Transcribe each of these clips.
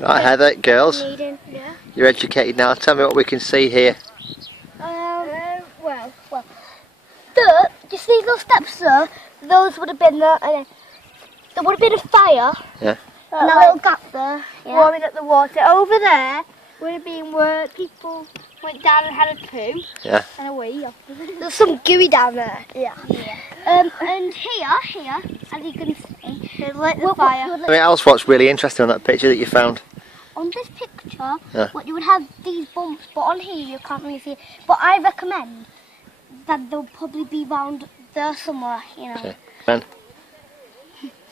Right, Heather, girls, Yeah. you're educated now. Tell me what we can see here. Well, you see those steps there? Those would have been there, and then there would have been a fire. Yeah. And a little gap there, warming up the water. Over there would have been where people went down and had a poo. Yeah. And a wee. There's some gooey down there. Yeah. And here, as you can see, there's like the fire. I mean, else what's really interesting on that picture that you found? On this picture, what you would have these bumps, but on here you can't really see it. But I recommend that they'll probably be round there somewhere, you know. Okay. Ben?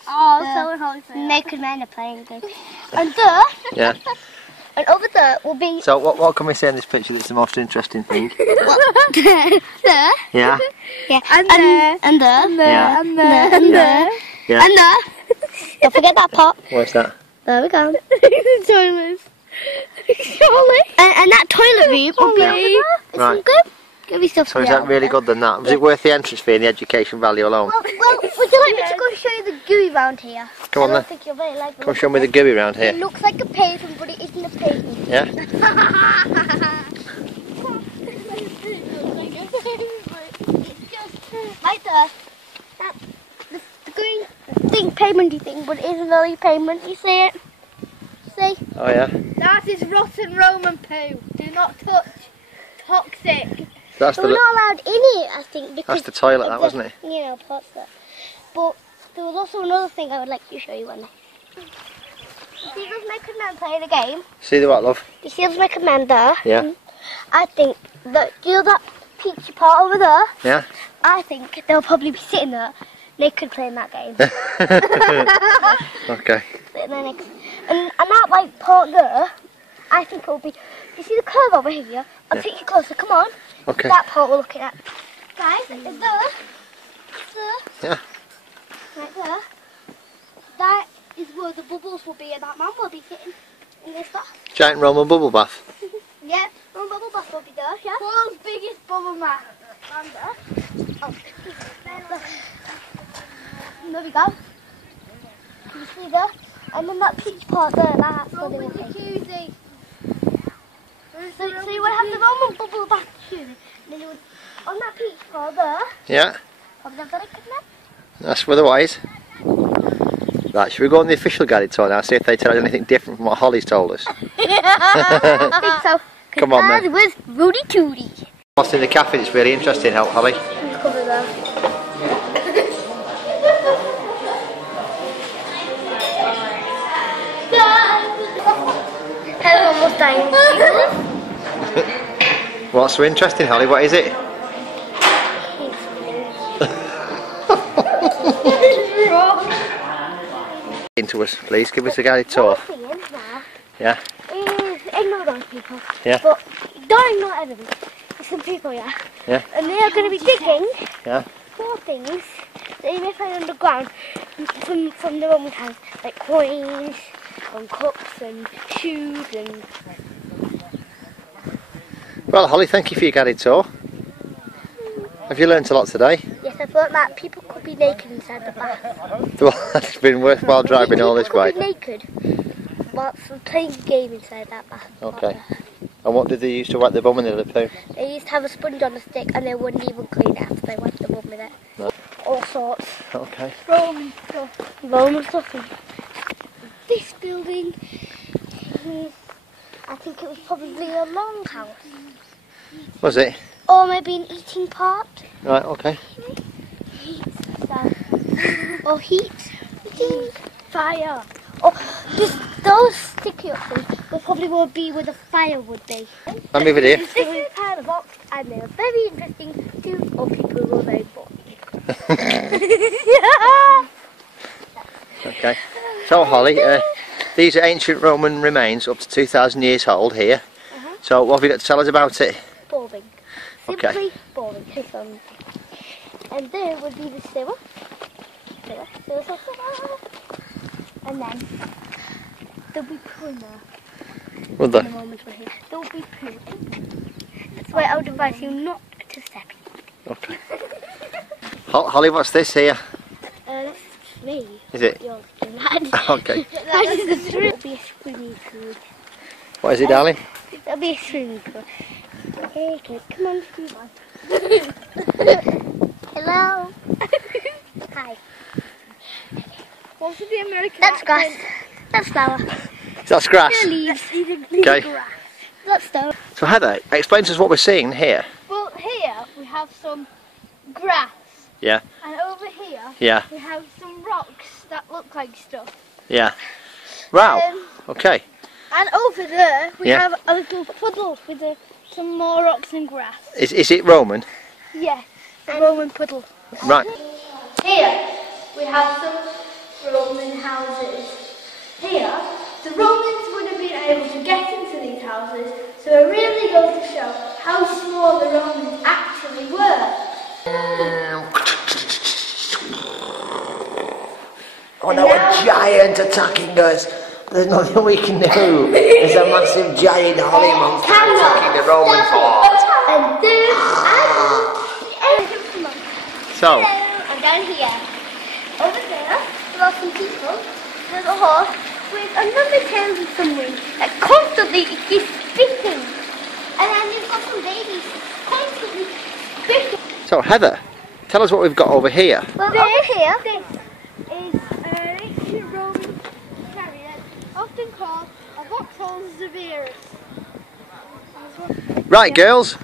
Oh, so naked men are playing games. And there, Yeah. and over there will be... So what can we say in this picture that's the most interesting thing? there. Yeah. Yeah. And there. And there. Yeah. And there. And there. Yeah. And there. Don't forget that pot. Where's that? There we go. The toilet. And that toilet room will be over there. Right. Some good. Give me stuff. So is that really good than that? Was it worth the entrance fee and the education value alone? Well, would you like me to go show you the gooey round here? Come on I then. don't think you'll really like Come show me the gooey round here. It looks like a pavement, but it isn't a pavement. Yeah? Right there. That's the green thing, pavementy thing, but it isn't really pavement. You see it? See? Oh yeah? That is rotten Roman poo. Do not touch. Toxic. That's We're the not allowed in it, I think, because that's the toilet, of that the, wasn't it? You know, pots there. But there was also another thing I would like to show you on there. You see those naked men playing the game? See the what, love? You see those naked men there? Yeah. I think that, you know that peachy part over there? Yeah? I think they'll probably be sitting there naked playing that game. Okay. Sitting there naked. And that like part there, I think it will be, you see the curve over here? I'll take you closer, come on. Okay. That part we're looking at. Guys, it's there. Yeah. Right there. That is where the bubbles will be, and that man will be sitting in this bath. Giant Roman bubble bath. Yeah, one bubble bath will be there, yeah? World's biggest bubble mat. And there. Oh, there we go. Can you see there? And then that peach part there, that's where they will be. Jacuzzi. So you would have the Roman bubble bath too, and then you would, on that peach part there, Yeah. have the naked men. That's where the wise. Right, should we go on the official guided tour now, see if they tell us anything different from what Holly's told us? I think so. Come on then. With Rudy Tooty. What's in the cafe that's really interesting, Holly? Cover there. Head almost dying. What's so interesting, Holly? What is it? Into us, please. Give us a guided tour. Yeah. Ignore those people. Yeah. But don't ignore everything. There's some people, yeah. Yeah. And they are going to be digging Yeah. for things that you may find underground from the Roman times, like coins and cups and shoes and. Well, Holly, thank you for your guided tour. Have you learnt a lot today? Yes, I've learnt that people could be naked inside the bath. Well, it's been worthwhile driving all this way. People could be naked whilst playing a game inside that bath. Okay. And what did they use to wipe the bum when they did the poo? They used to have a sponge on a stick and they wouldn't even clean it after they wiped the bum with it. No. All sorts. Okay. Roman stuff. And this building, I think it was probably a longhouse. Was it? Or maybe an eating part. Right, okay. Or heat. Fire. Or just those sticky up things would probably would be where the fire would be. Let me over here. This is part of box and they are very interesting to or people who are very boring. Okay. So, Holly, these are ancient Roman remains up to 2,000 years old here. So, what have you got to tell us about it? Boring. Okay. Simply boring. And there would be the sewer. And then there'll be poo in there. Would In there? the moment we're here. There will be poo. That's why I would advise you not to step in. Okay. Holly, what's this here? That's me. Is it? You're doing that. Okay. That is the tree. It'll be a swimming pool. What is it, darling? There'll be a swimming pool. Okay, good. Come on, come on. Hello. Hi. What's the American That's grass. accent? That's flower. That's grass. Leaves. Okay. Grass. That's flower. So Heather, explain to us what we're seeing here. Well, here we have some grass. Yeah. And over here Yeah. we have some rocks that look like stuff. Yeah. Wow. Okay. And over there we Yeah. have a little puddle with some more rocks and grass. Is it Roman? Yes, a Roman puddle. Right. Here we have some Roman houses. Here, the Romans would have been able to get into these houses, so it really goes to show how small the Romans actually were. Oh no, a giant attacking us. There's nothing we can do. There's a massive giant holly monster attacking the Roman fort. So, I'm down here. Over there, there are some people. There's a horse with another tail with some wings that constantly is spitting. And then you've got some babies constantly spitting. so Heather, tell us what we've got over here. Well, over here, This is an ancient Roman chariot, often called a vauxhall Severus. Right, girls.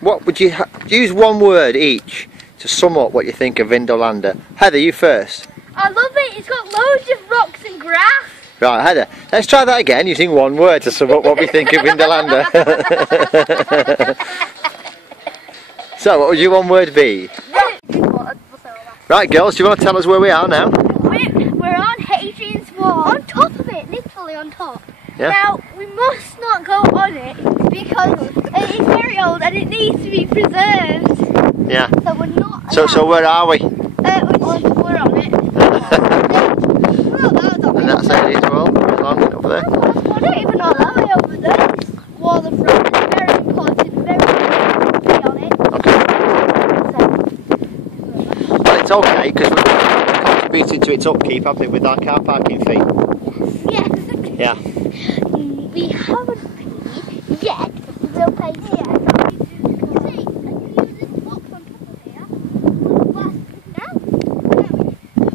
What would you use one word each to sum up what you think of Vindolanda? Heather, you first. I love it, it's got loads of rocks and grass. Right, Heather, let's try that again using one word to sum up what we think of Vindolanda. So, what would your one word be? Right, girls, do you want to tell us where we are now? We're on Hadrian's wall. on top of it, literally on top. Yeah. Now, we must not go on it because it is very old and it needs to be preserved. Yeah. So we're not. So where are we? We're on it. And that's Hadrian's wall, along over there. I don't even know that way over there. This wall of rock is very important, very important to be on it. Okay. Well, it's okay because we've contributed to its upkeep, haven't we, with our car parking fee? Yes. Yeah. We haven't paid yet. We'll pay here. See, this box on top of here. But now,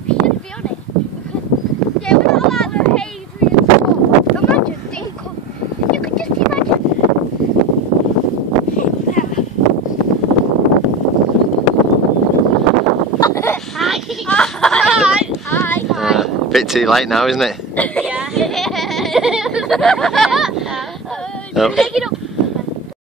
we shouldn't be on it. Because, yeah, we're not allowed to Hadrian's wall. Imagine, you could just imagine. Hi. Bit too late now, isn't it? Yeah. Oh. Take it up.